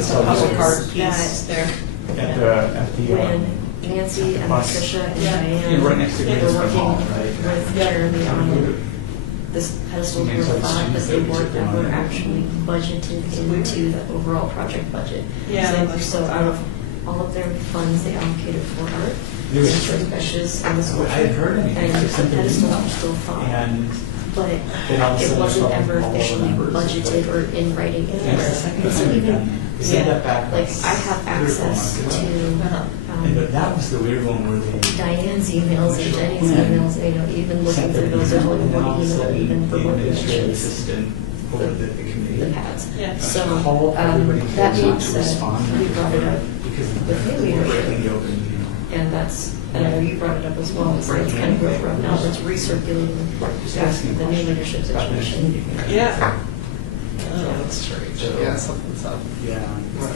It's a public art piece there. At the When Nancy and bus. Patricia and Yeah. Diane Right next to were Greensburg working Mall, right? with Jeremy on this pedestal Okay, were so thought, but they it's- weren't ever actually budgeted into the overall project budget. Yeah, So they were that's so what out of all of their funds they allocated for art, There was- for benches and the I sculpture. had heard anything. And They the sent an pedestal email. was still thought, And but then all of a it sudden wasn't it's ever all the officially numbers. budgeted or in writing And anywhere. it's the second And so time even, they sent that back. like, I have access to, And but that was the weird one where they. Diane's emails and Jenny's emails, you know, even looking through those, there's only one email even for the what administrative mentions assistant over the the committee. pads. Yeah. So, Call everybody who that was being not to said, respond. we brought it up, Because with new we're leadership. breaking the open meeting. and that's, and I know you brought it up as well, so it's kind of where we're at now, it's recirculating Just asking the new leadership about this situation. meeting. Yeah. Oh, that's strange. Yeah, something's up. Yeah.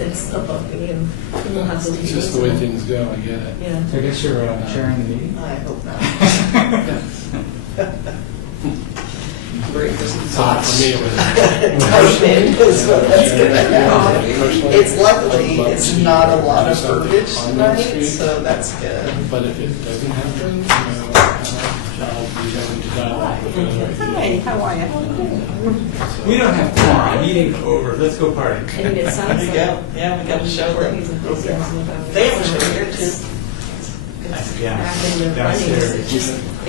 It's above me, and we'll have to. It's just the way things go, I get it. Yeah. So I guess you're chairing the meeting? I hope not. So for me, it was. Motion is what that's gonna happen. It's luckily, it's not a lot of verbiage tonight, so that's good. But if it doesn't happen, you know, I'll be having to dialogue with them. Hi, how are you? We don't have time, meeting over, let's go party. I mean, it sounds There you like. go. Yeah, we got to show them. Courtney's enthusiasm about it. They have a show here too. It's Yeah. back in the running, Downstairs. it just, I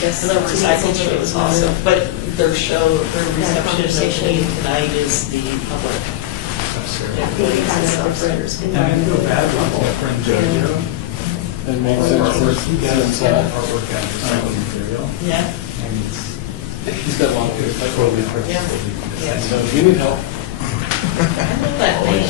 guess. And the recycle show is awesome, but their show, their reception conversation. opening tonight is the public. Yeah, we had it upstairs. And I feel bad about my friend Jojo. That makes sense for He does since, artwork and recycled material. Yeah. And it's he's got a lot of good totally stuff. Yeah. participating. So if you need help, I know that name.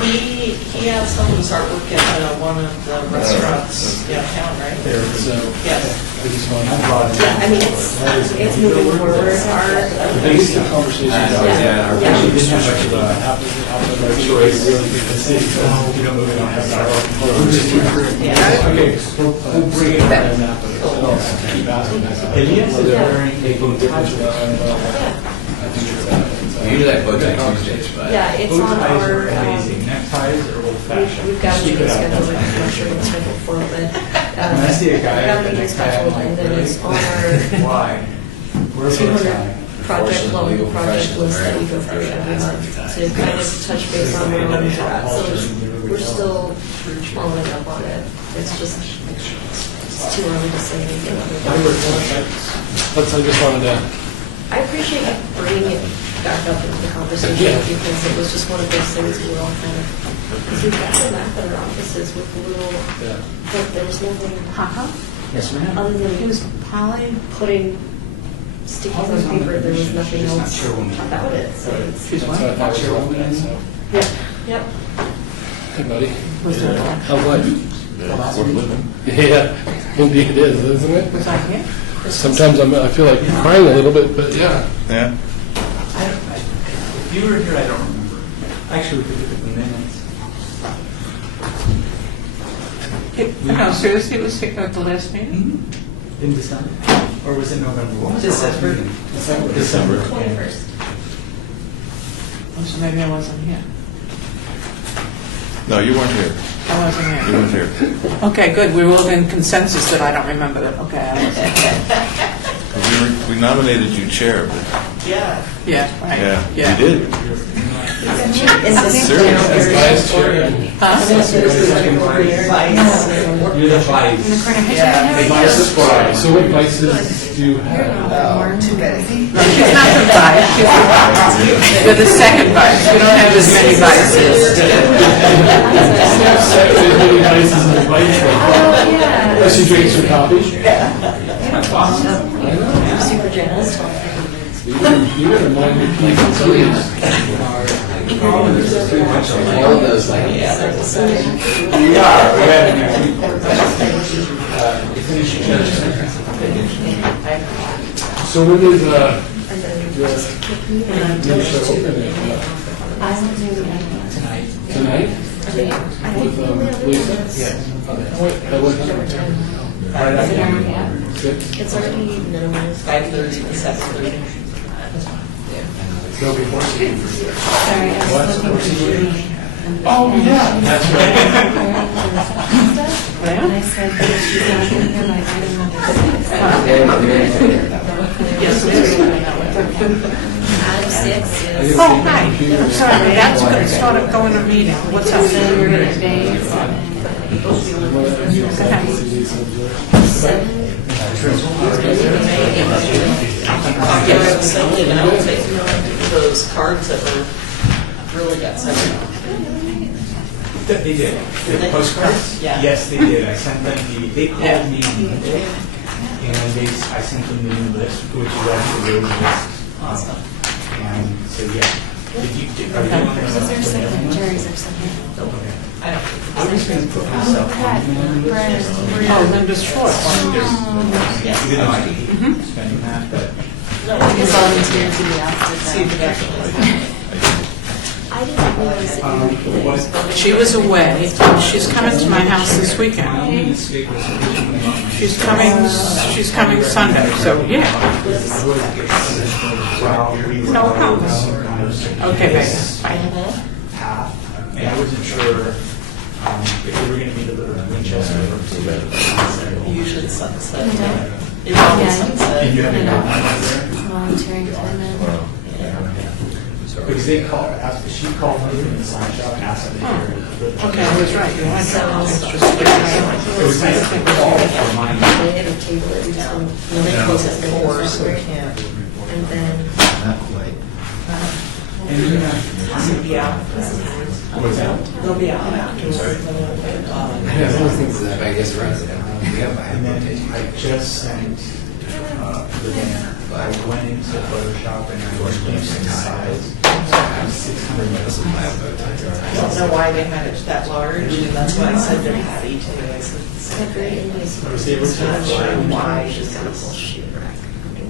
He has some of his artwork at one of the restaurants downtown, right? There, so Yes. I just want I brought it. Yeah, I mean, it's moving forward. the biggest conversation. Yeah. Actually, didn't have much of a Happens. choice. You know, we don't have that. Yeah. Okay, we'll bring it back. And yes, they're wearing a bow tie. We usually have bow tie Tuesdays, but Yeah, it's Bow on ties our, are amazing, neckties are old fashioned. we've got a meeting scheduled, I'm not sure it's scheduled for, but. When I see a guy We've got a with a meeting necktie, scheduled, I'm and like, then really? it's on our Why? Where's the 200 tie? project Unfortunately, legal project list that we go professionals through are every very month fast to kind of touch base on where we're at. So we're still following up on it. It's just, it's too early to say anything other than. I just wanted to, I appreciate you bringing it back up into the conversation because it was just one of those things we were all kind of, because we've got the map at our offices with little, yeah. but there's nothing Yes, ma'am. other than Polly putting stickies on paper, there was nothing Just not else sure when. about it, so it's. That's what I thought you were looking so. Yep. Hey, buddy. How's life? Yeah, indeed it is, isn't it? Was I here? Sometimes I feel like crying a little bit, but yeah. yeah. If you were here, I don't remember. Actually, we could look at the minutes. No, seriously, it was sick at the last meeting? In December? Or was it November? What was the last December. meeting? December. 21st. Oh, so maybe I wasn't here. No, you weren't here. I wasn't You here. weren't here. Okay, good, we were all in consensus that I don't remember that, okay, I wasn't. We nominated you chair, but Yeah. Yeah, right. yeah, you did. Serious. As vice chair. Huh? You're the vice. Yeah. So what vices do you have? Oh, too many. No, she's not the vice, you're the second vice, we don't have as many vices. As many vices as a vice. Oh, yeah. Unless she drinks her coffee. Super generous. You gotta mind your P's and Q's. All of those, like, We are. We have next week. So when is, And then just kick me and your show opening? I don't do Tonight. Tonight? I think With we only have Lisa? one. Yes. At what Number time? 10. Right after. Yeah. 6? It's already minimized. 5:30 to 7:30. Go before. Sorry, I was looking for you. Oh, yeah, that's right. And I said, she's not here, like, I don't know. Yes, Out of 6 is. Oh, hi. I'm sorry, that's good start of going to meeting. What's up? Then we're gonna base and then 7. Yeah, so something, and I'll take those cards that were really got sent out. They did. The postcards? Yeah. Yes, they did. I sent them they called me on Monday, and I sent them the new list, which is actually the list. Awesome. And so, yeah. Are you doing Is there a second? Jerry's or something? Okay. I don't. I'm just going to put myself on. Oh, Linda Schwartz. Yes. Even though I hate spending that, but. No, You volunteered to be asked see the actually. I didn't realize that you were What? She was away. She's coming to my house this My weekend. only mistake was She's coming Sunday, so yeah. No problem. Okay, baby. Bye. Path, and I wasn't sure if we were going to be delivered to Winchester or to Usually sunset. It's always Yeah. sunset. And you have your mom there? volunteering time in. Because they called, she called me from the sign shop and asked if they could. Okay, I was right. You had So, It was nice to call for mine. they had a table it down. They close at 4, so we can't. And then, And you know, They'll be out. what's that? They'll be out afterwards. And then I just sent the banner. I went into Photoshop and I changed the size. I have 600 minutes of I don't know why they had it that large, and that's why I said to Patty too. I said, every Indian. I was able to not sure fly. why. She's got a whole shoe rack.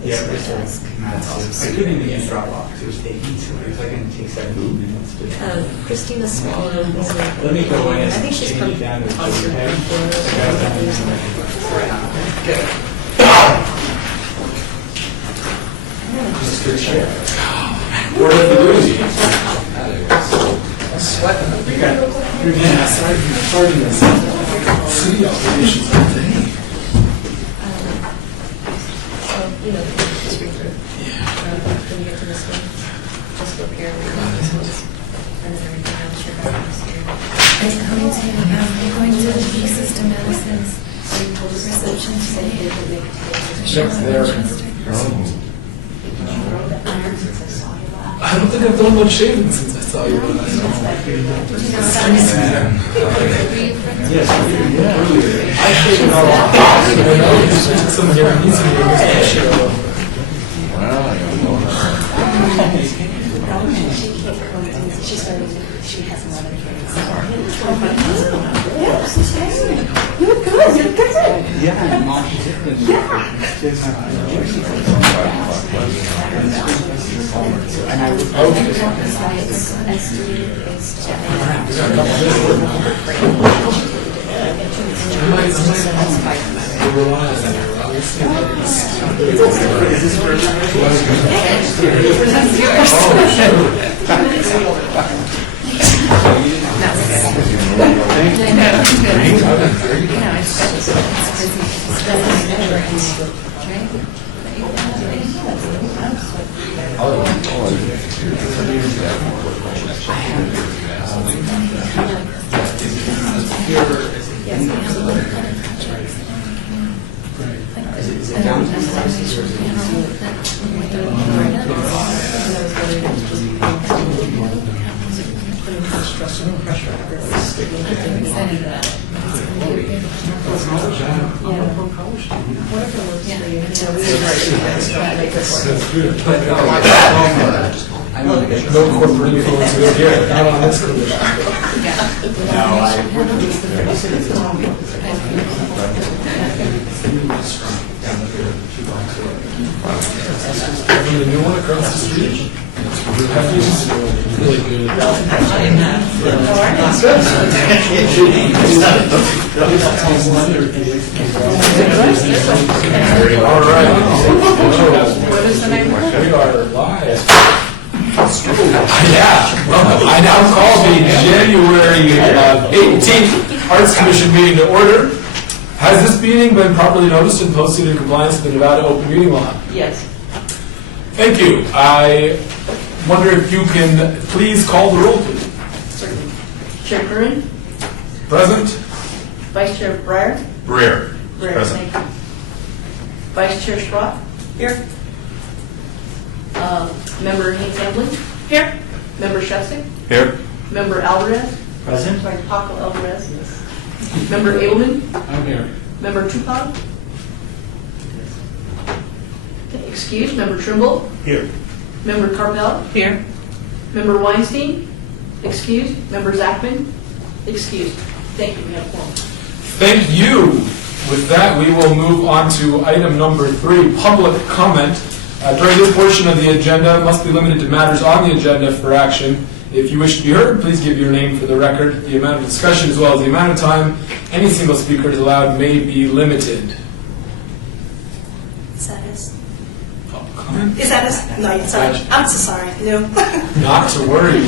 Yeah, It's but her desk. I couldn't even use Dropbox. It was taking, it was like going to take 17 minutes. But Christina Small is like. let me go in I and think she's change from. it down to a Oscar JPEG. So, you know, just read through. When you get to this one, just go here and read this one. And then everything else you're going to see. I'm going to the system medicines So you told us reception to say today. it would make it take. Check there. I don't think I've done much shaving since I saw you last. Yes, I shaved all off. Some guarantees in your mustachio. Wow, I don't know her. She started, she has another kid. yeah, mom, she's and I would Estimated is No corporate influence here, not on this commission. The new one across the street. Really good. All right. What is the name? We are live. Yeah, well, I now call the January 18th Arts Commission meeting to order. Has this meeting been properly noticed and posted in compliance with the Nevada Open Meeting Law? Yes. Thank you. I wonder if you can please call the roll, please. Certainly. Chair Curran, Present? Vice Chair Breyer. Rear. Breyer, thank you. Vice Chair Schrock. Here. Member Haynes Amblin. Here. Member Shevsik. Here. Member Alvarez. Present? Sorry, Paco Alvarez, yes. Member Edelman. I'm here. Member Tupon. Excused. Member Trimble. Here. Member Carpel. Here. Member Weinstein. Excused. Member Zachman. Excused. Thank you. We have one. Thank you. With that, we will move on to item number 3, public comment. During this portion of the agenda, it must be limited to matters on the agenda for action. If you wish to be heard, please give your name for the record. The amount of discussion as well as the amount of time any single speaker is allowed may be limited. Is that us? Public comment? Is that us? No, sorry. I'm so sorry. No. Not to worry.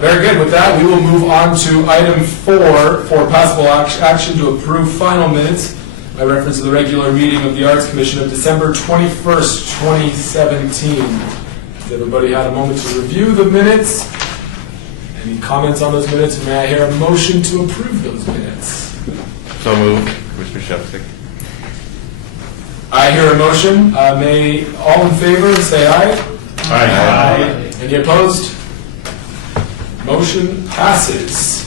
Very good. With that, we will move on to item 4 for possible action to approve final minutes by reference to the regular meeting of the Arts Commission of December 21st, 2017. Has everybody had a moment to review the minutes? Any comments on those minutes? May I hear a motion to approve those minutes? So moved. Commissioner Shevsik. I hear a motion. May all in favor say aye. Aye. Any opposed? Motion passes.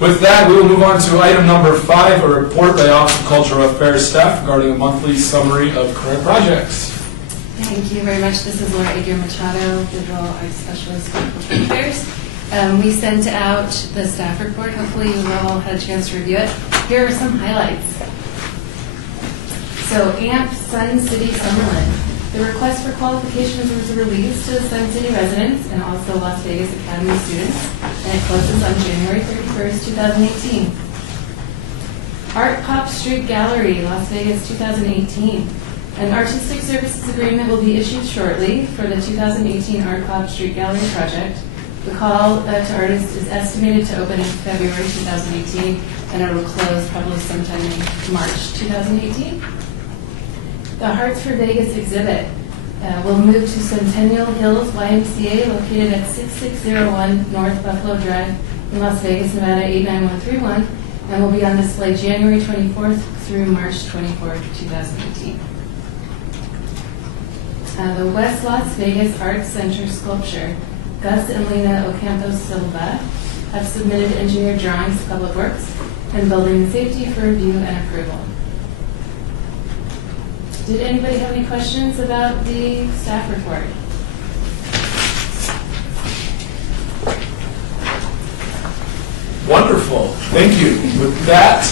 With that, we will move on to item number 5, a report by Office of Cultural Affairs staff regarding a monthly summary of current projects. Thank you very much. This is Laura Adrian Machado, Visual Arts Specialist for Cultural Affairs. We sent out the staff report. Hopefully you all had a chance to review it. Here are some highlights. So AMP Sun City Summerland. The request for qualifications was released to the Sun City residents and also Las Vegas Academy students, and it closes on January 31st, 2018. Art Pop Street Gallery, Las Vegas 2018. An artistic services agreement will be issued shortly for the 2018 Art Pop Street Gallery project. The call to artists is estimated to open in February 2018, and it will close probably sometime in March 2018. The Hearts for Vegas exhibit will move to Centennial Hills YMCA, located at 6601 North Buffalo Drive in Las Vegas, Nevada 89131, and will be on display January 24th through March 24th, 2018. The West Las Vegas Arts Center sculpture, Gus and Lena Ocampo Silva, have submitted engineered drawings to Public Works and Building and Safety for review and approval. Did anybody have any questions about the staff report? Wonderful. Thank you. With that,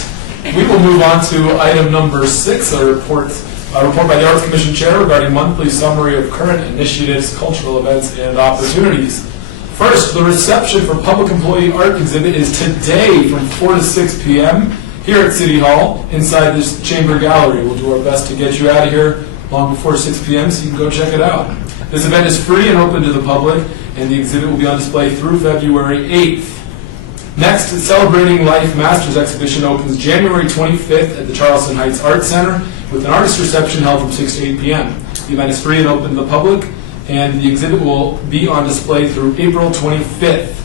we will move on to item number 6, a report by the Arts Commission Chair regarding monthly summary of current initiatives, cultural events, and opportunities. First, the reception for Public Employee Art Exhibit is today from 4 to 6 p.m. here at City Hall inside this chamber gallery. We'll do our best to get you out of here long before 6 p.m. so you can go check it out. This event is free and open to the public, and the exhibit will be on display through February 8th. Next, the Celebrating Life Masters exhibition opens January 25th at the Charleston Heights Arts Center with an artist reception held from 6 to 8 p.m. The event is free and open to the public, and the exhibit will be on display through April 25th.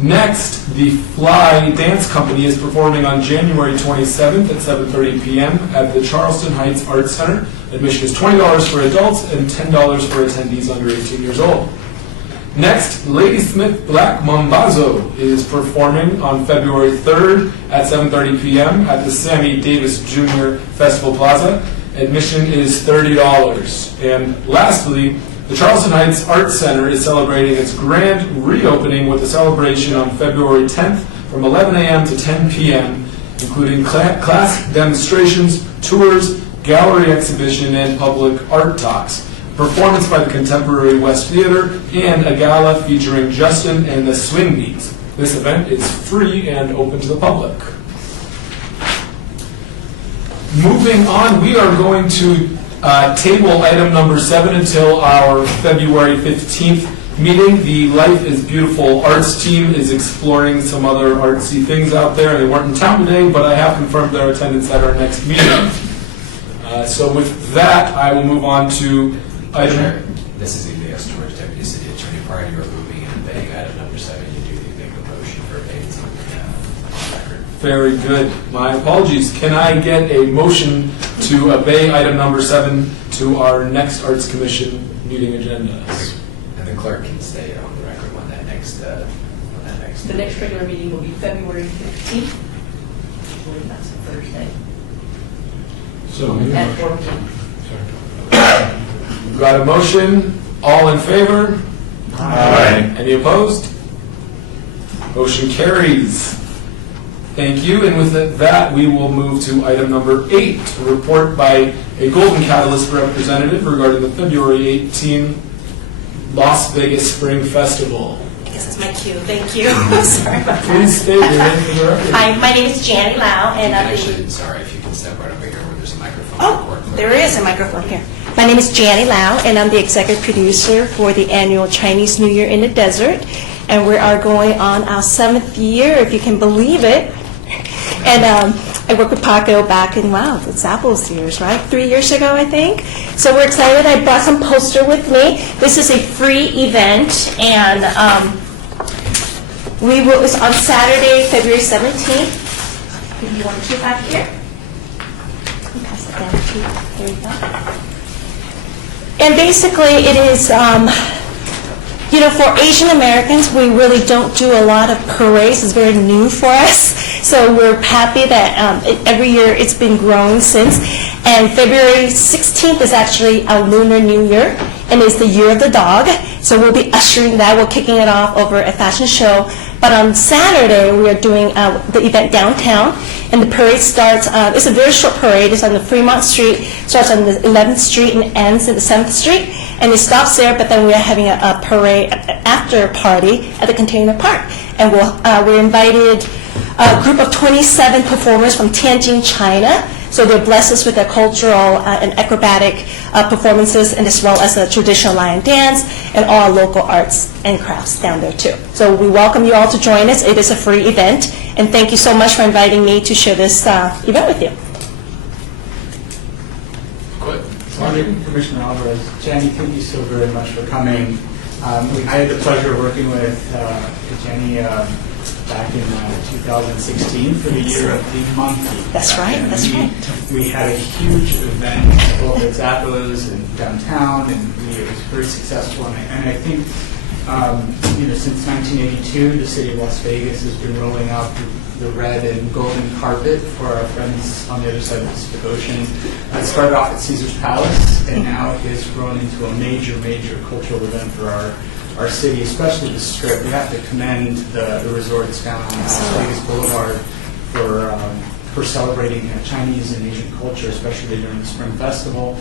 Next, the Fly Dance Company is performing on January 27th at 7:30 p.m. at the Charleston Heights Arts Center. Admission is $20 for adults and $10 for attendees under 18 years old. Next, Ladysmith Black Mambazo is performing on February 3rd at 7:30 p.m. at the Sammy Davis Jr. Festival Plaza. Admission is $30. And lastly, the Charleston Heights Arts Center is celebrating its grand reopening with a celebration on February 10th from 11 a.m. to 10 p.m., including class demonstrations, tours, gallery exhibition, and public art talks. Performance by the Contemporary West Theater, and a gala featuring Justin and the Swing Beats. This event is free and open to the public. Moving on, we are going to table item number 7 until our February 15th meeting. The Life is Beautiful Arts team is exploring some other artsy things out there. They weren't in town today, but I have confirmed their attendance at our next meeting. So with that, I will move on to item... This is Elias George, Deputy City Attorney. Prior to your moving and obeying item number 7, you do need to make a motion for abeyance on record. Very good. My apologies. Can I get a motion to obey item number 7 to our next Arts Commission meeting agenda? And the clerk can stay on the record when that next. The next regular meeting will be February 15th. I believe that's a Thursday. So, At 4 p.m. got a motion? All in favor? Aye. Any opposed? Motion carries. Thank you. And with that, we will move to item number 8, a report by a Golden Catalyst representative regarding the February 18 Las Vegas Spring Festival. I guess it's my cue. Thank you. Sorry about that. Please state your name for the record. Hi, my name is Janet Lau, and I'm Actually, sorry, if you can step right over here where there's a microphone. Oh, there is a microphone here. My name is Janet Lau, and I'm the executive producer for the annual Chinese New Year in the Desert. And we are going on our 7th year, if you can believe it. And I worked with Paco back in, wow, it's Apple's years, right? 3 years ago, I think. So we're excited. I brought some poster with me. This is a free event, and it's on Saturday, February 17th. If you want to back here. I'll pass it down to you. There you go. And basically, it is, for Asian Americans, we really don't do a lot of parades. It's very new for us. So we're happy that every year it's been growing since. And February 16th is actually our Lunar New Year, and it's the Year of the Dog. So we'll be ushering that. We're kicking it off over a fashion show. But on Saturday, we are doing the event downtown, and the parade starts, it's a very short parade. It's on the Fremont Street, starts on the 11th Street and ends at the 7th Street. And it stops there, but then we are having a parade after party at the Container Park. And we're invited a group of 27 performers from Tianjin, China. So they'll bless us with their cultural and acrobatic performances, and as well as the traditional lion dance and all local arts and crafts down there too. So we welcome you all to join us. It is a free event, and thank you so much for inviting me to share this event with you. Good. Morning, Commissioner Alvarez. Jenny, thank you so very much for coming. I had the pleasure of working with Jenny back in 2016 for the Year of the Monkey. That's right, And that's right. We had a huge event both at Zappos and downtown, and it was very successful. And I think, since 1982, the city of Las Vegas has been rolling out the red and golden carpet for our friends on the other side of the Pacific Ocean. It started off at Caesar's Palace, and now it has grown into a major, major cultural event for our city, especially the Strip. We have to commend the resorts down on Las Vegas Boulevard for celebrating Chinese and Asian culture, especially during the Spring Festival.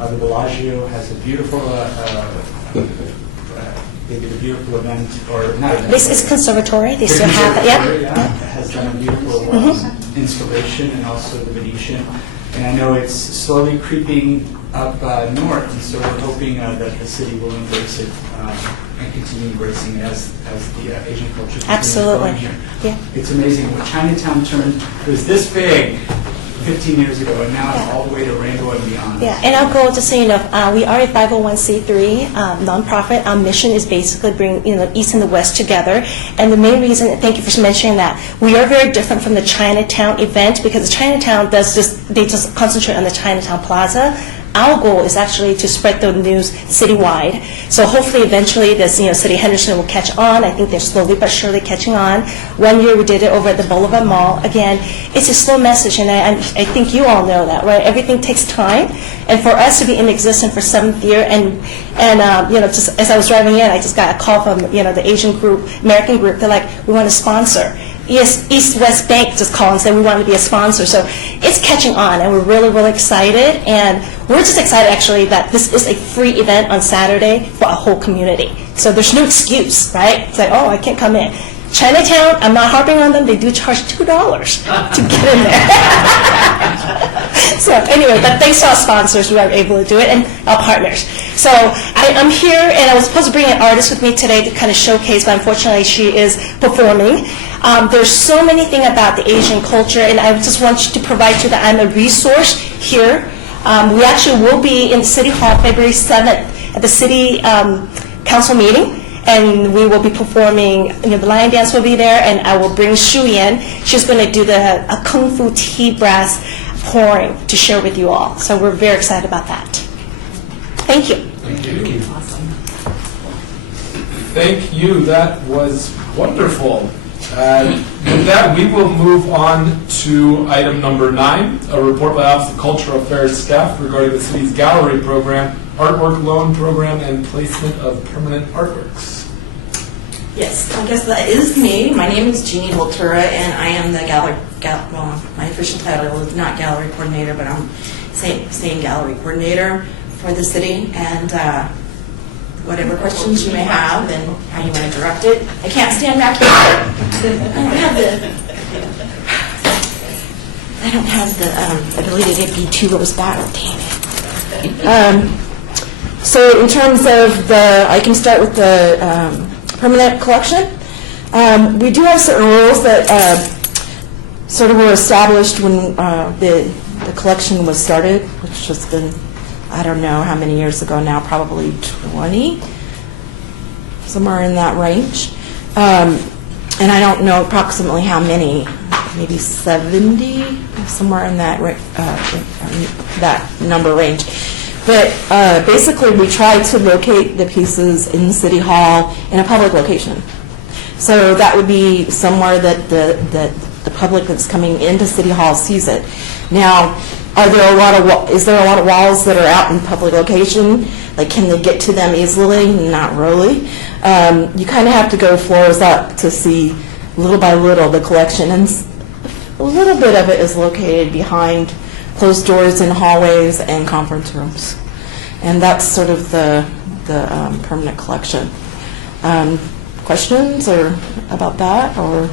The Bellagio has a beautiful they did a beautiful event, or not event. This is conservatory. They still have it. Yeah. Has done a beautiful installation, and also the Venetian. And I know it's slowly creeping up north, and so we're hoping that the city will embrace it and continue embracing it as the Asian culture continues Absolutely. growing here. Yeah. It's amazing. When Chinatown turned, it was this big 15 years ago, and now it's all the way to Rainbow and beyond. Yeah, and our goal, just so you know, we are a 501c3 nonprofit. Our mission is basically bring the East and the West together. And the main reason, thank you for mentioning that, we are very different from the Chinatown event, because the Chinatown they just concentrate on the Chinatown Plaza. Our goal is actually to spread the news citywide. So hopefully, eventually, this City of Henderson will catch on. I think they're slowly but surely catching on. One year we did it over at the Boulevard Mall. Again, it's a slow message, and I think you all know that, right? Everything takes time, and for us to be in existence for 7th year, and just as I was driving in, I just got a call from the Asian group, American group. They're like, we want to sponsor. East West Bank just called and said we want to be a sponsor. So it's catching on, and we're really, really excited. And we're just excited, actually, that this is a free event on Saturday for our whole community. So there's no excuse, right? It's like, oh, I can't come in. Chinatown, I'm not harping on them. They do charge $2 to get in there. So anyway, but thanks to our sponsors, we are able to do it, and our partners. So I'm here, and I was supposed to bring an artist with me today to kind of showcase, but unfortunately she is performing. There's so many things about the Asian culture, and I just want to provide you that I'm a resource here. We actually will be in City Hall February 7th at the City Council meeting, and we will be performing, the lion dance will be there, and I will bring Shu Yan. She's going to do a Kung Fu tea brass pouring to share with you all. So we're very excited about that. Thank you. Thank you. Thank you. That was wonderful. With that, we will move on to item number 9, a report by Office of Cultural Affairs staff regarding the city's gallery program, artwork loan program, and placement of permanent artworks. Yes, I guess that is me. My name is Jeannie Voltura, and I am the well, my official title is not gallery coordinator, but I'm saying gallery coordinator for the city. And whatever questions you may have and how you want to direct it. I can't stand back here. I don't have the ability to be 2 rows back. Damn it. So in terms of I can start with the permanent collection. We do have certain rules that sort of were established when the collection was started, which has been, I don't know how many years ago now, probably 20, somewhere in that range. And I don't know approximately how many, maybe 70, somewhere in that number range. But basically, we try to locate the pieces in City Hall in a public location. So that would be somewhere that the public that's coming into City Hall sees it. Now, is there a lot of walls that are out in public location? Like, can they get to them easily? Not really. You kind of have to go floors up to see little by little the collection, and a little bit of it is located behind closed doors in hallways and conference rooms. And that's sort of the permanent collection. Questions or about that, or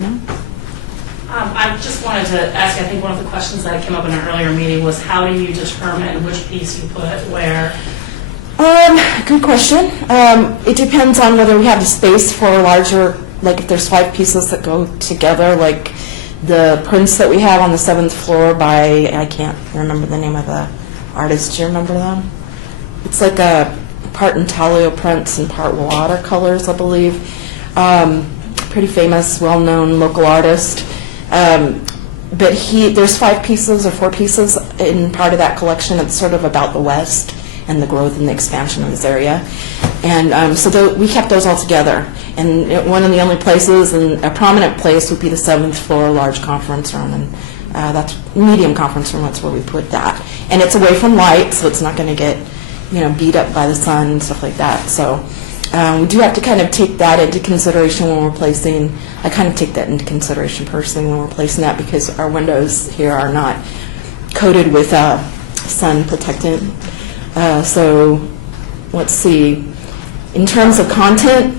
no? I just wanted to ask, I think one of the questions that came up in an earlier meeting was how do you determine which piece you put where? Good question. It depends on whether we have the space for a larger, like if there's 5 pieces that go together, like the prints that we have on the 7th floor by, I can't remember the name of the artist. Do you remember them? It's like a part intaglio prints and part watercolors, I believe. Pretty famous, well-known local artist. But there's 5 pieces or 4 pieces in part of that collection. It's sort of about the West and the growth and the expansion of this area. And so we kept those all together. And one of the only places, and a prominent place, would be the 7th floor large conference room. And that's medium conference room, that's where we put that. And it's away from light, so it's not going to get beat up by the sun and stuff like that. So we do have to kind of take that into consideration when we're placing. I kind of take that into consideration personally when we're placing that, because our windows here are not coated with sun protectant. So let's see. In terms of content,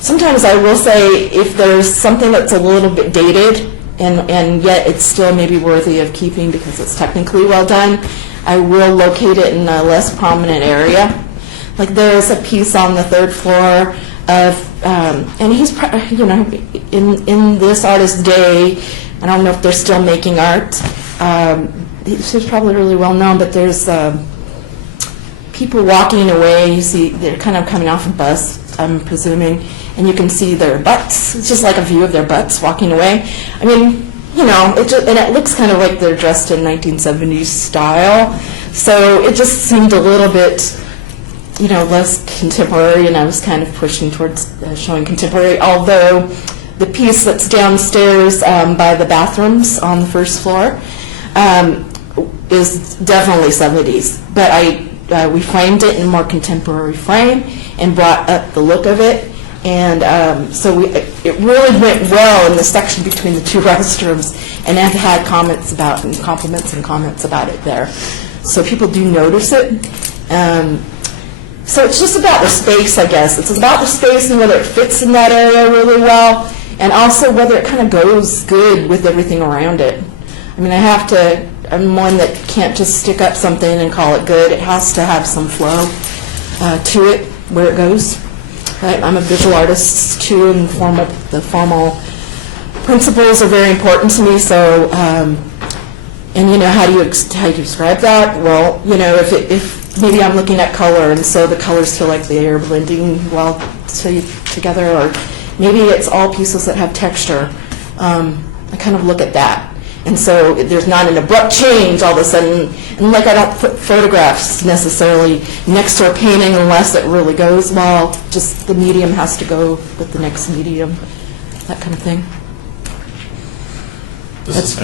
sometimes I will say if there's something that's a little bit dated and yet it's still maybe worthy of keeping because it's technically well done, I will locate it in a less prominent area. Like there's a piece on the 3rd floor of, and he's, in this artist's day, I don't know if they're still making art. He's probably really well known, but there's people walking away. You see, they're kind of coming off a bus, I'm presuming, and you can see their butts. It's just like a view of their butts walking away. I mean, and it looks kind of like they're dressed in 1970s style. So it just seemed a little bit, less contemporary, and I was kind of pushing towards showing contemporary, although the piece that's downstairs by the bathrooms on the 1st floor is definitely 70s. But we framed it in a more contemporary frame and brought up the look of it. And so it really went well in the section between the 2 restrooms, and I've had compliments and comments about it there. So people do notice it. So it's just about the space, I guess. It's about the space and whether it fits in that area really well, and also whether it kind of goes good with everything around it. I mean, I have to I'm one that can't just stick up something and call it good. It has to have some flow to it, where it goes. Right? I'm a visual artist too, and the formal principles are very important to me. So, and how do you describe that? Well, if maybe I'm looking at color, and so the colors feel like they are blending well together, or maybe it's all pieces that have texture. I kind of look at that. And so there's not an abrupt change all of a sudden. And like I don't put photographs necessarily next to a painting unless it really goes well. Just the medium has to go with the next medium, that kind of thing. This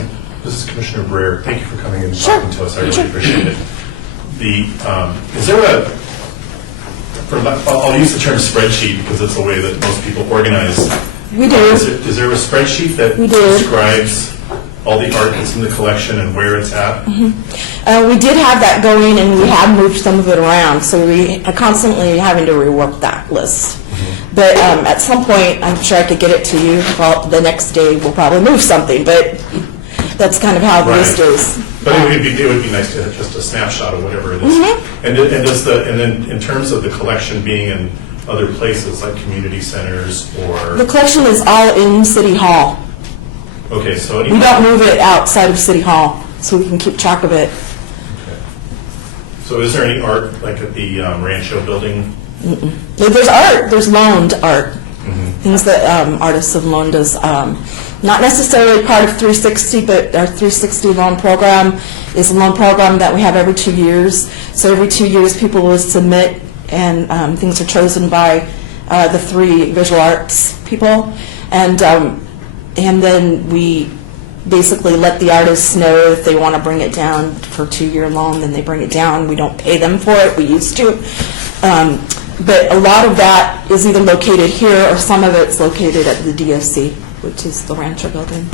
is Commissioner Breer. Thank you for coming and Sure. talking to us. I really appreciate it. Is there I'll use the term spreadsheet because it's the way that most people organize. We do. Is there a spreadsheet that We do. describes all the art that's in the collection and where it's at? We did have that going, and we have moved some of it around, so we are constantly having to rework that list. But at some point, I'm sure I could get it to you. Well, the next day, we'll probably move something, but that's kind of how the list is. But it would be nice to have just a snapshot of whatever it is. And then in terms of the collection being in other places like community centers or The collection is all in City Hall. okay, so We don't move it outside of City Hall, so we can keep track of it. So is there any art like at the Rancho building? There's art. There's loaned art. Things that artists have loaned us. Not necessarily part of 360, but our 360 loan program is a loan program that we have every 2 years. So every 2 years, people will submit, and things are chosen by the 3 visual arts people, and then we basically let the artists know if they want to bring it down for a 2-year loan, then they bring it down. We don't pay them for it. We used to. But a lot of that is either located here or some of it's located at the DFC, which is the Rancho building.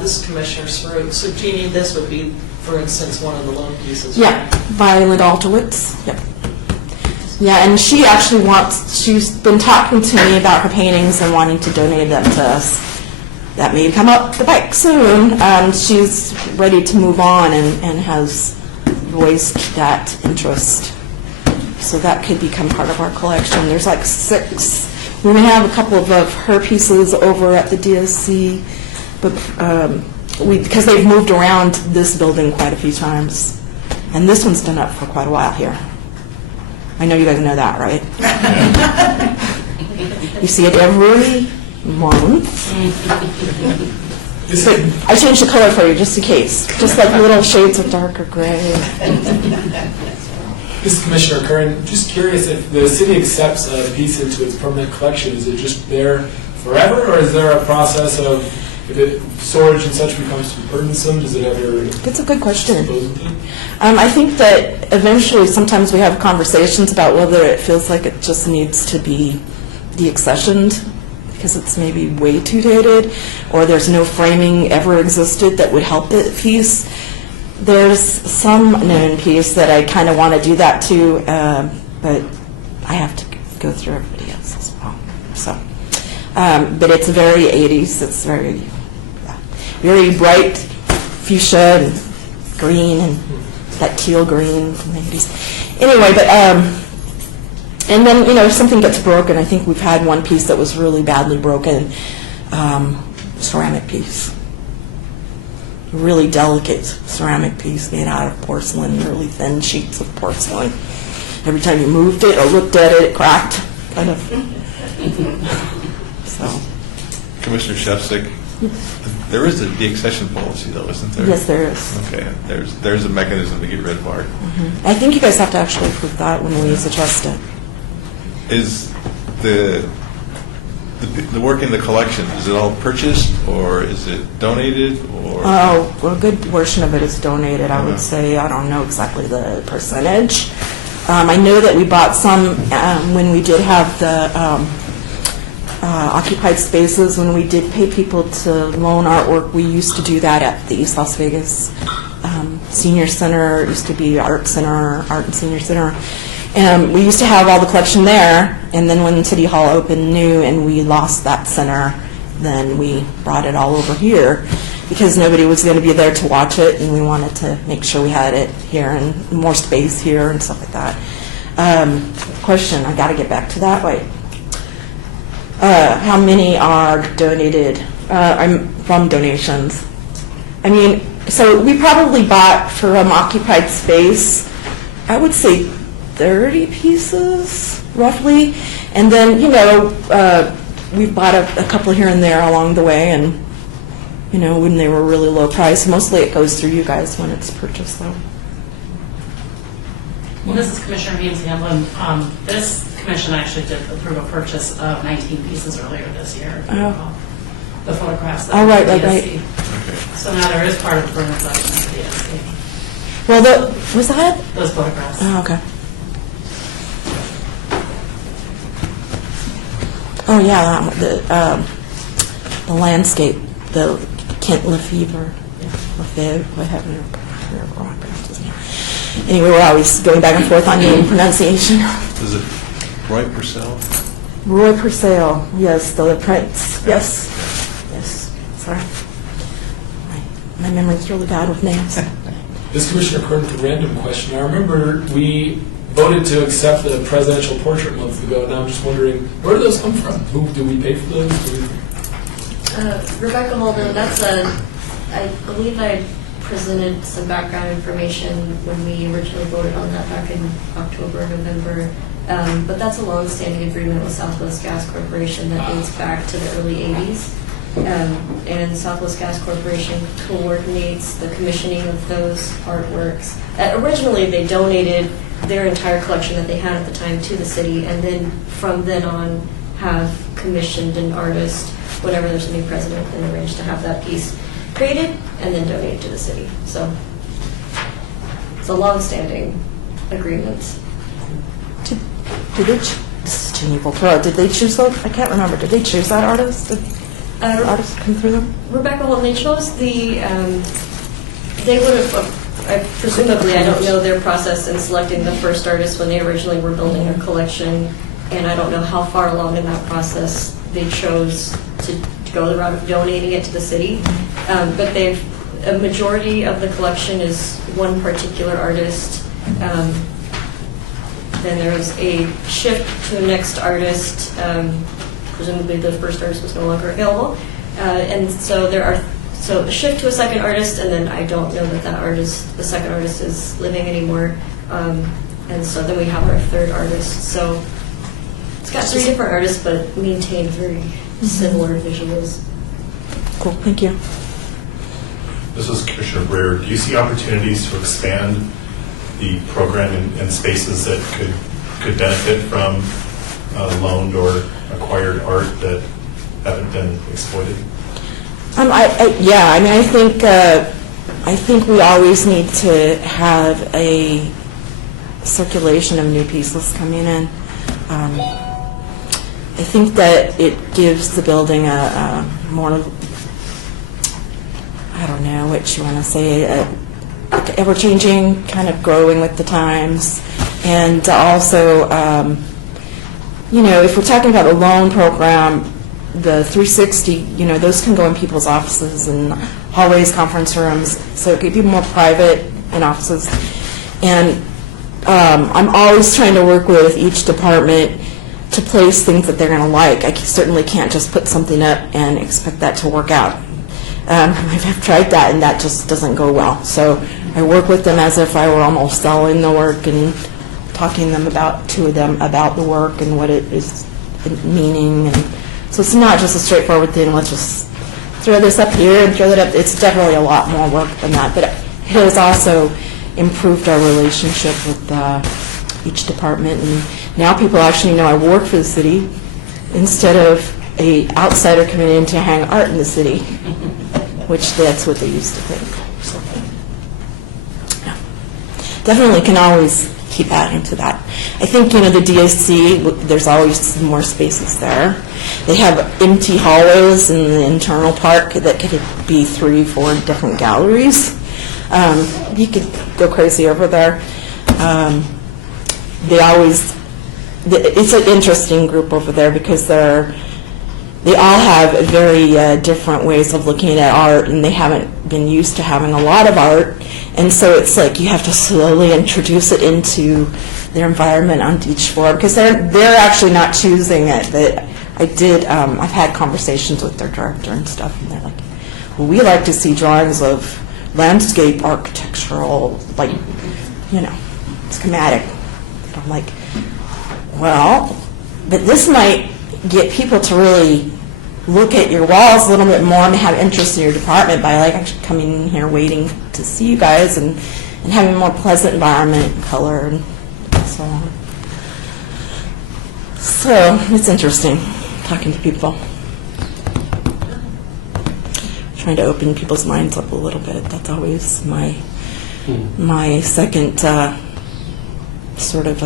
This is Commissioner Saru. So Jeannie, this would be, for instance, one of the loan pieces. Yeah, Violet Alterwitz. Yep. Yeah, and she actually she's been talking to me about her paintings and wanting to donate them to us. That may come up the pike soon. She's ready to move on and has voiced that interest. So that could become part of our collection. There's like 6. We may have a couple of her pieces over at the DSC, but because they've moved around this building quite a few times. And this one's been up for quite a while here. I know you guys know that, right? You see it every month. I changed the color for you just in case. Just like little shades of darker gray. This is Commissioner Curran. Just curious, if the city accepts a piece into its permanent collection, is it just there forever, or is there a process of, if storage and such becomes too burdensome, does it ever... That's a good question. I think that eventually sometimes we have conversations about whether it feels like it just needs to be deaccessioned because it's maybe way too dated, or there's no framing ever existed that would help the piece. There's some known piece that I kind of want to do that too, but I have to go through everybody else as well. So, but it's very 80s. It's very bright fuchsia and green and that teal green from the 80s. Anyway, but and then if something gets broken, I think we've had one piece that was really badly broken, ceramic piece. Really delicate ceramic piece made out of porcelain, really thin sheets of porcelain. Every time you moved it or looked at it, it cracked, kind of. So. Commissioner Shefczyk, there is a deaccession policy, though, isn't there? Yes, there is. Okay, there's a mechanism to get rid of art. I think you guys have to actually approve that when we adjust it. Is the work in the collection, is it all purchased, or is it donated, or? Oh, well, a good portion of it is donated, I would say. I don't know exactly the percentage. I know that we bought some when we did have the occupied spaces, when we did pay people to loan artwork. We used to do that at the East Las Vegas Senior Center. It used to be Art and Senior Center. We used to have all the collection there, and then when City Hall opened new and we lost that center, then we brought it all over here. because nobody was going to be there to watch it, and we wanted to make sure we had it here and more space here and stuff like that. Question, I got to get back to that. Wait. How many are donated from donations? I mean, so we probably bought from occupied space, I would say 30 pieces, roughly. And then, we bought a couple here and there along the way, and, when they were really low price. Mostly it goes through you guys when it's purchased, though. Well, this is Commissioner Haynes Hamlin. This commission actually did approve a purchase of 19 pieces earlier this year. if you Oh. recall. The photographs. that Oh, were right, at right, DSC. So now there is part of the permanent collection at DSC. Well, was that? Those photographs. Oh, okay. Oh, yeah, the landscape, the Kent Lefevre, whatever his name. Anyway, we're always going back and forth on name pronunciation. Is it Roy Purcell? Roy Purcell, yes, the prince, yes. Sorry. My memory's really bad with names. This Commissioner Kern, a random question. I remember we voted to accept the presidential portrait months ago, and I'm just wondering, where do those come from? Who do we pay for those? Rebecca Holden, I believe I presented some background information when we originally voted on that back in October, November. But that's a long-standing agreement with Southwest Gas Corporation that dates back to the early 80s. And Southwest Gas Corporation coordinates the commissioning of those artworks. Originally, they donated their entire collection that they had at the time to the city, and then from then on have commissioned an artist whenever there's a new president and arranged to have that piece created and then donated to the city. So it's a long-standing agreement. Did they this is Jeannie Volterra. Did they choose those? I can't remember. Did they choose that artist? Did the artist come through them? Rebecca Holden, they chose they would have, presumably, I don't know their process in selecting the first artist when they originally were building their collection, and I don't know how far along in that process they chose to go the route of donating it to the city. But a majority of the collection is one particular artist. Then there was a shift to the next artist. Presumably the first artist was no longer available. And so a shift to a second artist, and then I don't know that the second artist is living anymore. And so then we have our third artist. So it's got 3 different artists, but maintained very similar visuals. Cool, thank you. This is Commissioner Breer. Do you see opportunities to expand the program in spaces that could benefit from loaned or acquired art that haven't been exploited? I think we always need to have a circulation of new pieces coming in. I think that it gives the building a more, I don't know what you want to say, ever-changing, kind of growing with the times. And also, if we're talking about a loan program, the 360, those can go in people's offices and hallways, conference rooms, so it could be more private in offices. And I'm always trying to work with each department to place things that they're going to like. I certainly can't just put something up and expect that to work out. I've tried that, and that just doesn't go well. So I work with them as if I were almost selling the work and talking to them about the work and what it is meaning. And so it's not just a straightforward thing, let's just throw this up here and throw that up. It's definitely a lot more work than that. But it has also improved our relationship with each department. And now people actually know I work for the city instead of a outsider coming in to hang art in the city, which that's what they used to think. So, yeah. Definitely can always keep adding to that. I think, the DSC, there's always more spaces there. They have empty hallways in the internal park that could be 3-4 different galleries. You could go crazy over there. It's an interesting group over there because they're they all have very different ways of looking at art, and they haven't been used to having a lot of art. And so it's like you have to slowly introduce it into their environment on each floor, because they're actually not choosing it. But I've had conversations with their director and stuff, and they're like, well, we like to see drawings of landscape architectural, like, schematic. And I'm like, well, but this might get people to really look at your walls a little bit more and have interest in your department by like actually coming in here waiting to see you guys and having a more pleasant environment and color and so on. So it's interesting talking to people. Trying to open people's minds up a little bit. That's always my second sort of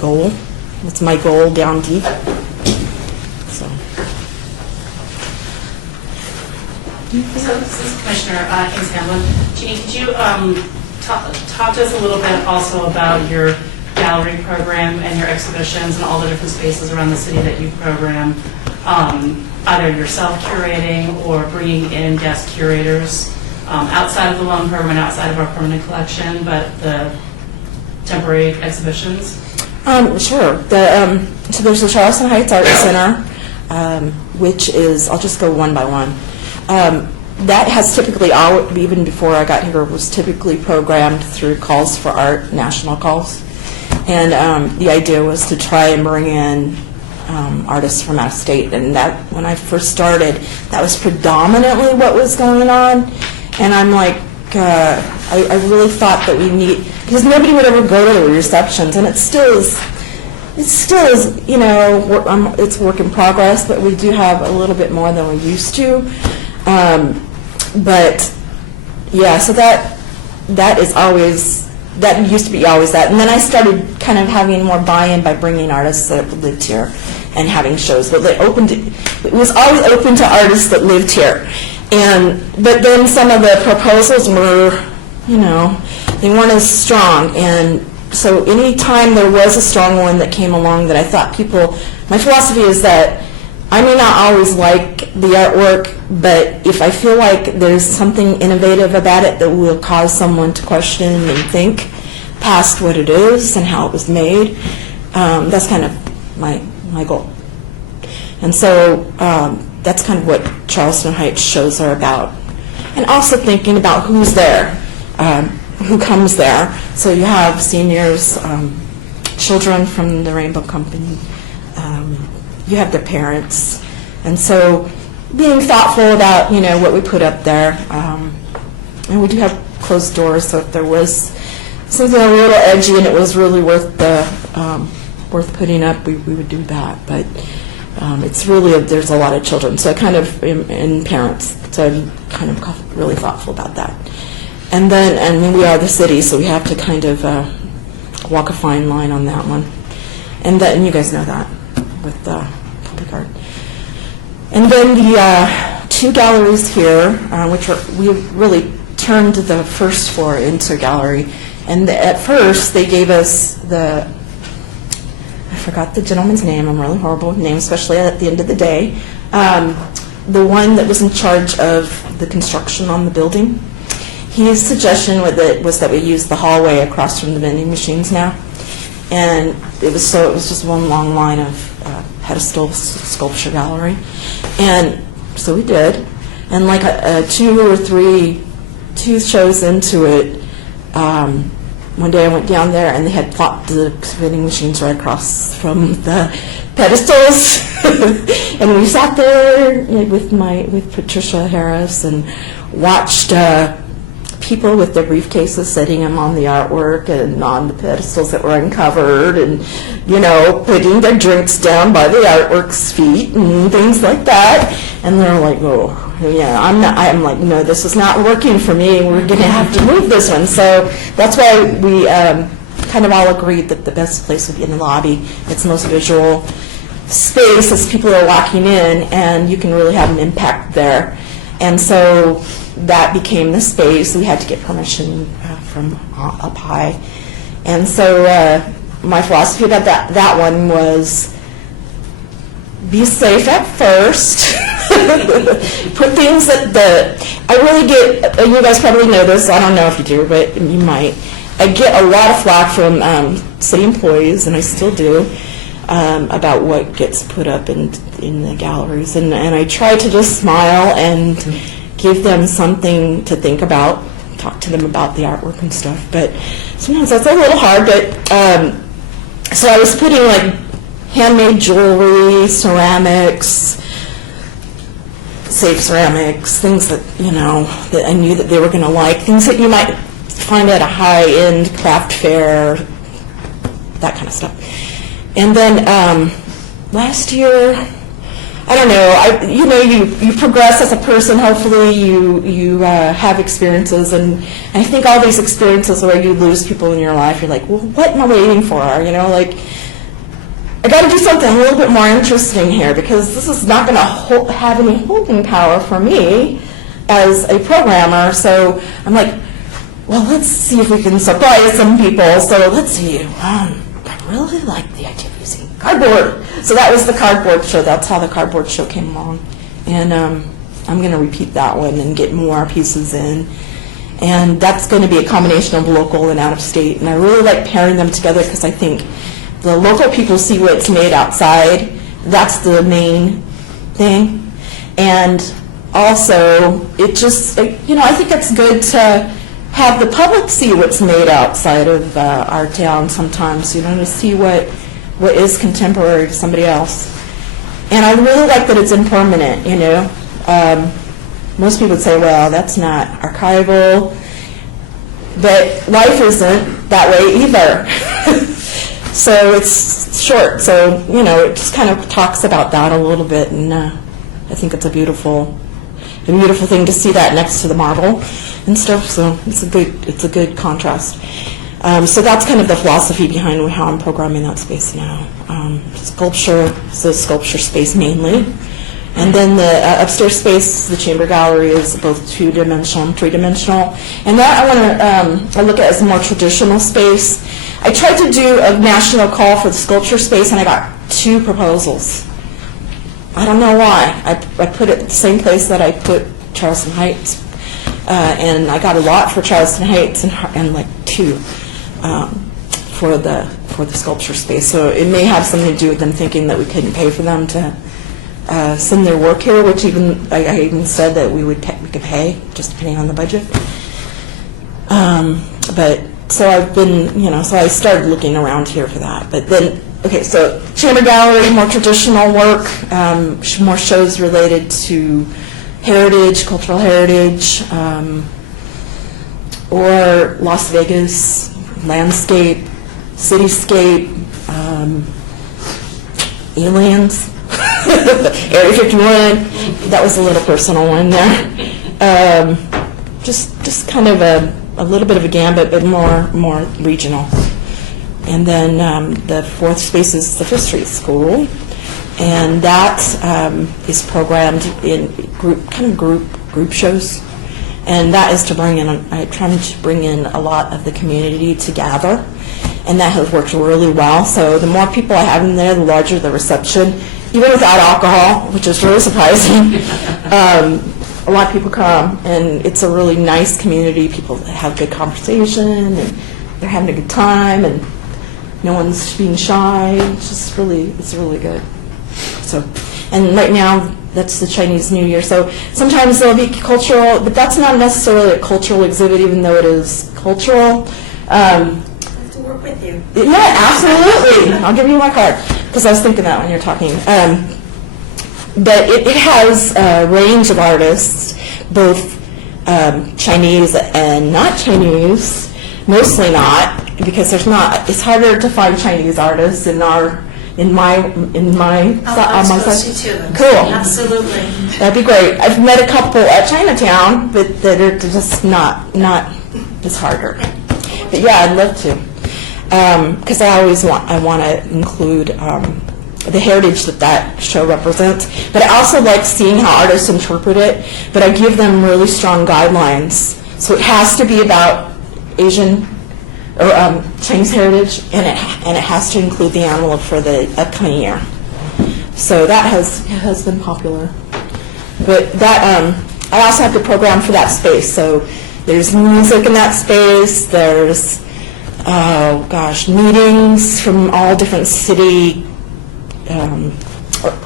goal. It's my goal down deep. So. So this is Commissioner Kings Hamlin. Jeannie, could you talk to us a little bit also about your gallery program and your exhibitions and all the different spaces around the city that you program, either yourself curating or bringing in guest curators outside of the loan program and outside of our permanent collection, but the temporary exhibitions? Sure. So there's the Charleston Heights Art Center, which is, I'll just go one by one. That has typically, even before I got here, was typically programmed through Calls for Art, national calls. And the idea was to try and bring in artists from out of state. And that, when I first started, that was predominantly what was going on. And I'm like, I really thought that we need, because nobody would ever go to the receptions, and it still is, it's work in progress, but we do have a little bit more than we used to. But yeah, so that is always, that used to be always that. And then I started kind of having more buy-in by bringing artists that lived here and having shows. But it was always open to artists that lived here. But then some of the proposals were, they weren't as strong. And so any time there was a strong one that came along that I thought my philosophy is that I may not always like the artwork, but if I feel like there's something innovative about it that will cause someone to question and think past what it is and how it was made, that's kind of my goal. And so that's kind of what Charleston Heights shows are about. And also thinking about who's there, who comes there. So you have seniors, children from the Rainbow Company, you have their parents. And so being thoughtful about, what we put up there. And we do have closed doors, so if there was something a little edgy and it was really worth putting up, we would do that. But it's really, there's a lot of children, so and parents, so I'm kind of really thoughtful about that. And we are the city, so we have to kind of walk a fine line on that one. And you guys know that with public art. And then the two galleries here, which we really turned the first floor into a gallery. And at first, they gave us I forgot the gentleman's name, I'm really horrible with names, especially at the end of the day, the one that was in charge of the construction on the building. His suggestion was that we use the hallway across from the vending machines now. And it was just one long line of pedestal sculpture gallery. And so we did. And like two shows into it, one day I went down there and they had plopped the vending machines right across from the pedestals. And we sat there with Patricia Harris and watched people with their briefcases setting them on the artwork and on the pedestals that were uncovered, and putting their drinks down by the artwork's feet and things like that. And they're like, oh yeah, I'm like, no, this is not working for me, we're gonna have to move this one. So that's why we kind of all agreed that the best place would be in the lobby. It's the most visual space as people are walking in, and you can really have an impact there. And so that became the space. We had to get permission from up high. And so my philosophy about that one was be safe at first. Put things I really get, you guys probably know this, I don't know if you do, but you might. I get a lot of flack from city employees, and I still do, about what gets put up in the galleries. And I try to just smile and give them something to think about, talk to them about the artwork and stuff. But sometimes that's a little hard. But so I was putting like handmade jewelry, ceramics, safe ceramics, things that, that I knew that they were going to like, things that you might find at a high-end craft fair, that kind of stuff. And then last year, I don't know, you progress as a person, hopefully you have experiences, and I think all these experiences where you lose people in your life, you're like, well, what am I waiting for? I got to do something a little bit more interesting here, because this is not going to have any holding power for me as a programmer. So I'm like, well, let's see if we can surprise some people. So let's see. I really like the idea of using cardboard. So that was the cardboard show. That's how the cardboard show came along. And I'm going to repeat that one and get more pieces in. And that's going to be a combination of local and out of state. And I really like pairing them together, because I think the local people see what's made outside. That's the main thing. And also, it just, I think it's good to have the public see what's made outside of our town sometimes, to see what is contemporary to somebody else. And I really like that it's impermanent, Most people would say, well, that's not archival. But life isn't that way either. So it's short. So, it just kind of talks about that a little bit. And I think it's a beautiful thing to see that next to the marble and stuff. So it's a good contrast. So that's kind of the philosophy behind how I'm programming that space now. Sculpture, so sculpture space mainly. And then the upstairs space, the chamber gallery, is both two-dimensional and three-dimensional. And that I look at as a more traditional space. I tried to do a national call for the sculpture space, and I got 2 proposals. I don't know why. I put it at the same place that I put Charleston Heights. And I got a lot for Charleston Heights and like 2 for the sculpture space. So it may have something to do with them thinking that we couldn't pay for them to send their work here, which I even said that we could pay, just depending on the budget. But so I've been, so I started looking around here for that. But then, okay, so chamber gallery, more traditional work, more shows related to heritage, cultural heritage, or Las Vegas landscape, cityscape, aliens. Area 51, that was a little personal one there. Just kind of a little bit of a gambit, but more regional. And then the 4th space is the 5th Street School, and that is programmed in group shows. And that is to bring in, I'm trying to bring in a lot of the community to gather, and that has worked really well. So the more people I have in there, the larger the reception. Even without alcohol, which is really surprising, a lot of people come, and it's a really nice community. People have good conversation, and they're having a good time, and no one's being shy. It's really good. So, and right now, that's the Chinese New Year. So sometimes there'll be cultural, but that's not necessarily a cultural exhibit, even though it is cultural. To work with you. Yeah, absolutely. I'll give you my card, because I was thinking that when you're talking. But it has a range of artists, both Chinese and not Chinese, mostly not, because it's harder to find Chinese artists in my side. Cool. Absolutely. That'd be great. I've met a couple at Chinatown, but that are just not as harder. But yeah, I'd love to. Because I want to include the heritage that show represents. But I also like seeing how artists interpret it, but I give them really strong guidelines. So it has to be about Asian or Chinese heritage, and it has to include the animal for the upcoming year. So that has been popular. But that, I also have the program for that space. So there's music in that space. There's, meetings from all different city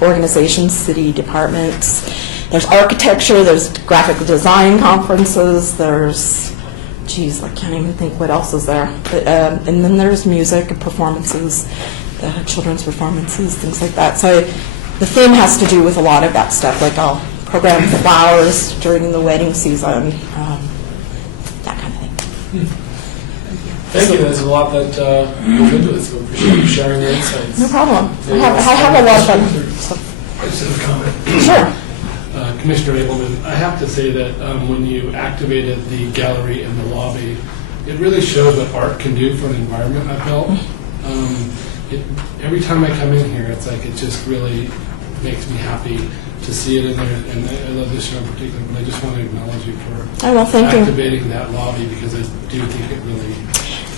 organizations, city departments. There's architecture, there's graphic design conferences, there's, I can't even think what else is there. But, and then there's music and performances, children's performances, things like that. So the theme has to do with a lot of that stuff, like I'll program flowers during the wedding season, that kind of thing. Thank you. There's a lot that goes into it, so appreciate you sharing your insights. No problem. I have a lot of fun. So. I just have a comment. Sure. Commissioner Abelman, I have to say that when you activated the gallery and the lobby, it really showed what art can do for an environment, I felt. Every time I come in here, it's like it just really makes me happy to see it in there, and I love this show in particular, but I just want to acknowledge you for activating that lobby, because I do think it really...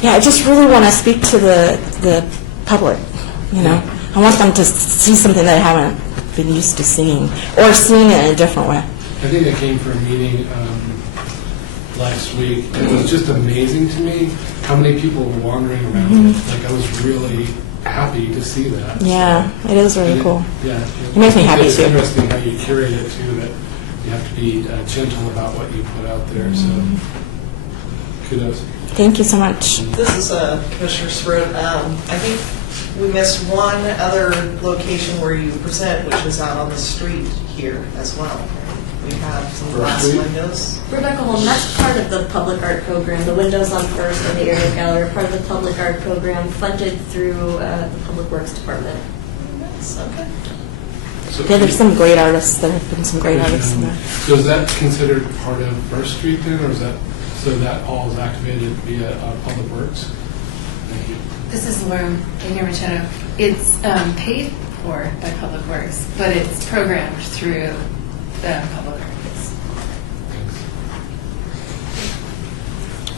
Yeah, I just really want to speak to the public, you know. I want them to see something they haven't been used to seeing, or seeing it in a different way. I think I came for a meeting last week, and it was just amazing to me how many people were wandering around. Like, I was really happy to see that. Yeah, it is really cool. Yeah. It makes me happy It's too. interesting how you curate it too, that you have to be gentle about what you put out there, so kudos. Thank you so much. This is Commissioner Sprott. I think we missed one other location where you present, which is out on the street here as well. We have some glass windows. Rebecca Holm, that's part of the public art program. The windows on First and the area gallery are part of the public art program funded through the Public Works Department. Nice, okay. So Yeah, there's some great artists. There have been some great artists in there. So is that considered part of First Street then, or is that, so that all is activated via Public Works? Thank you. This is Laura Machado. It's paid for by Public Works, but it's programmed through the Public Works.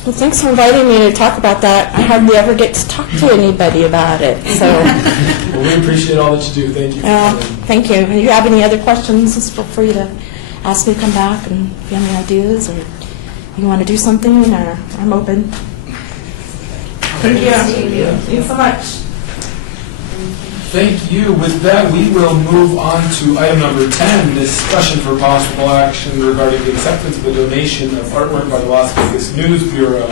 Well, thanks for inviting me to talk about that. I hardly ever get to talk to anybody about it, so. Well, we appreciate all that you do. Thank you. Thank you. If you have any other questions, just feel free to ask me to come back, and if you have any ideas, or you want to do something, or I'm open. Thank you. Thank you so much. Thank you. With that, we will move on to item number 10, discussion for possible action regarding the acceptance of a donation of artwork by the Las Vegas News Bureau.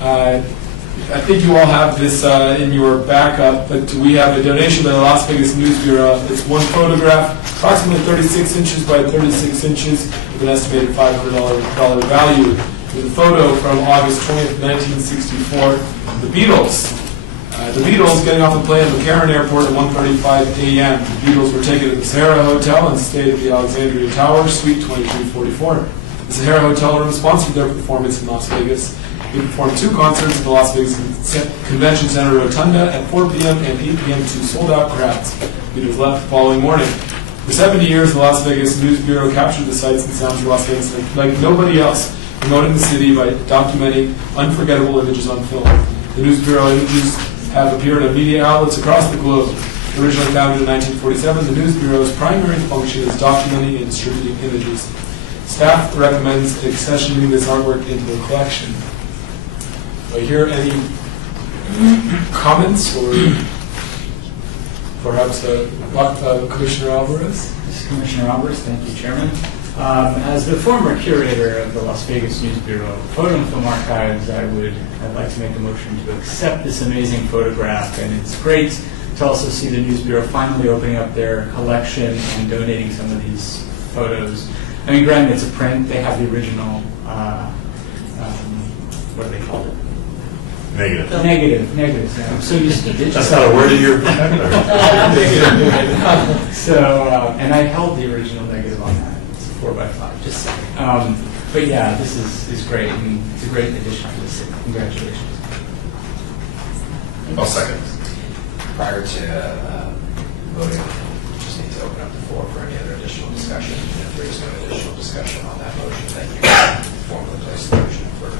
I think you all have this in your backup, but we have a donation by the Las Vegas News Bureau. It's one photograph, approximately 36 inches by 36 inches, with an estimated $500 value. With a photo from August 20th, 1964, the Beatles. The Beatles getting off the plane at McCarran Airport at 1:35 a.m. The Beatles were taken to the Sahara Hotel and stayed at the Alexandria Tower, Suite 2244. The Sahara Hotel room sponsored their performance in Las Vegas. They performed 2 concerts at the Las Vegas Convention Center Rotunda at 4 p.m. and 8 p.m. to sold-out crowds. The Beatles left the following morning. For 70 years, the Las Vegas News Bureau captured the sights and sounds of Las Vegas like nobody else, promoting the city by documenting unforgettable images on film. The News Bureau images have appeared on media outlets across the globe. Originally founded in 1947, the News Bureau's primary function is documenting and distributing images. Staff recommends accessioning this artwork into the collection. Do I hear any comments, or perhaps Commissioner Alvarez? This is Commissioner Alvarez. Thank you, Chairman. As the former curator of the Las Vegas News Bureau Photo and Film Archives, I'd like to make a motion to accept this amazing photograph, and it's great to also see the News Bureau finally opening up their collection and donating some of these photos. I mean, granted, it's a print. They have the original, what do they call it? Negatives. Yeah. I'm so used to digital. That's not a word in your vocabulary. So, and I held the original negative on that. It's a 4x5, just saying. But yeah, this is great, and it's a great addition to the city. Congratulations. I'll second. Prior to voting, we just need to open up the floor for any other additional discussion. And if there is no additional discussion on that motion, thank you. Formally place the motion for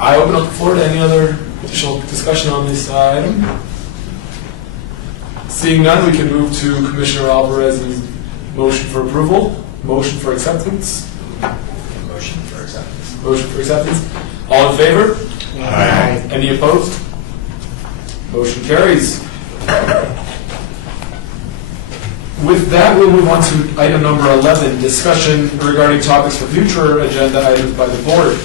I open up the floor to any other additional discussion on this item. Seeing none, we can move to Commissioner Alvarez's motion for approval, motion for acceptance. Motion for acceptance. Motion for acceptance. All in favor? Aye. Any opposed? Motion carries. With that, we'll move on to item number 11, discussion regarding topics for future agenda items by the board.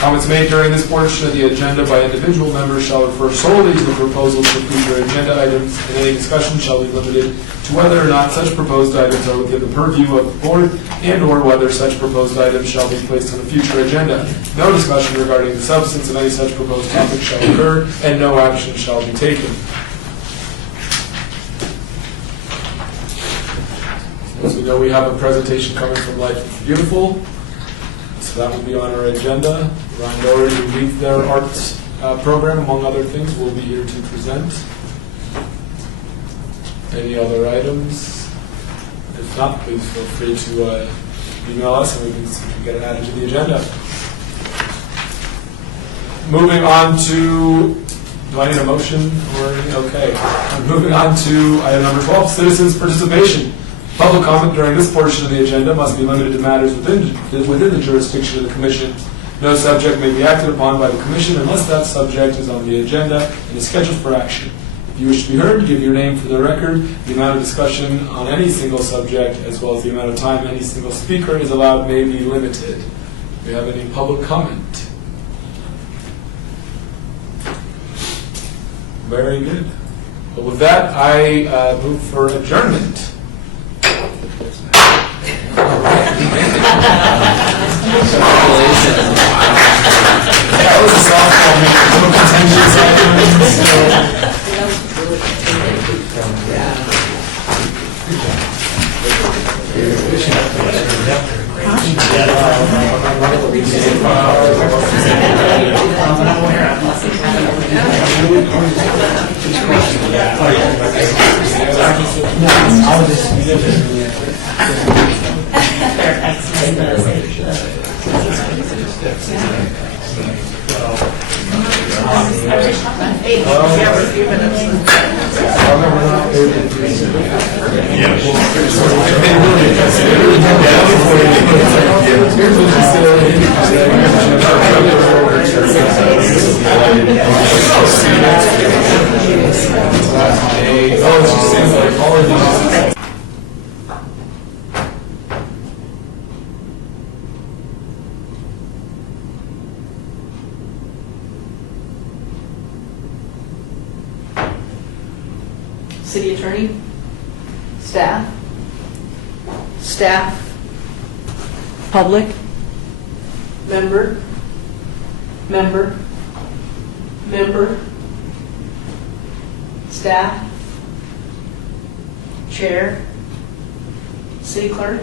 Comments made during this portion of the agenda by individual members shall refer solely to the proposals for future agenda items, and any discussion shall be limited to whether or not such proposed items are within the purview of the board and/or whether such proposed items shall be placed on a future agenda. No discussion regarding the substance of any such proposed topic shall occur, and no action shall be taken. As we know, we have a presentation coming from Life is Beautiful, so that will be on our agenda. Ryan Doherty, who leads their arts program, among other things, will be here to present. Any other items? If not, please feel free to email us and we can get it added to the agenda. Moving on to, do I need a motion or anything? Okay. Moving on to item number 12, citizens' participation. Public comment during this portion of the agenda must be limited to matters within the jurisdiction of the Commission. No subject may be acted upon by the Commission unless that subject is on the agenda and is scheduled for action. If you wish to be heard, give your name for the record. The amount of discussion on any single subject, as well as the amount of time any single speaker is allowed, may be limited. Do we have any public comment? Very good. Well, with that, I move for adjournment. That was a softball, City Attorney? Staff? Staff? Public? Member? Member? Member? Staff? Chair? City Clerk?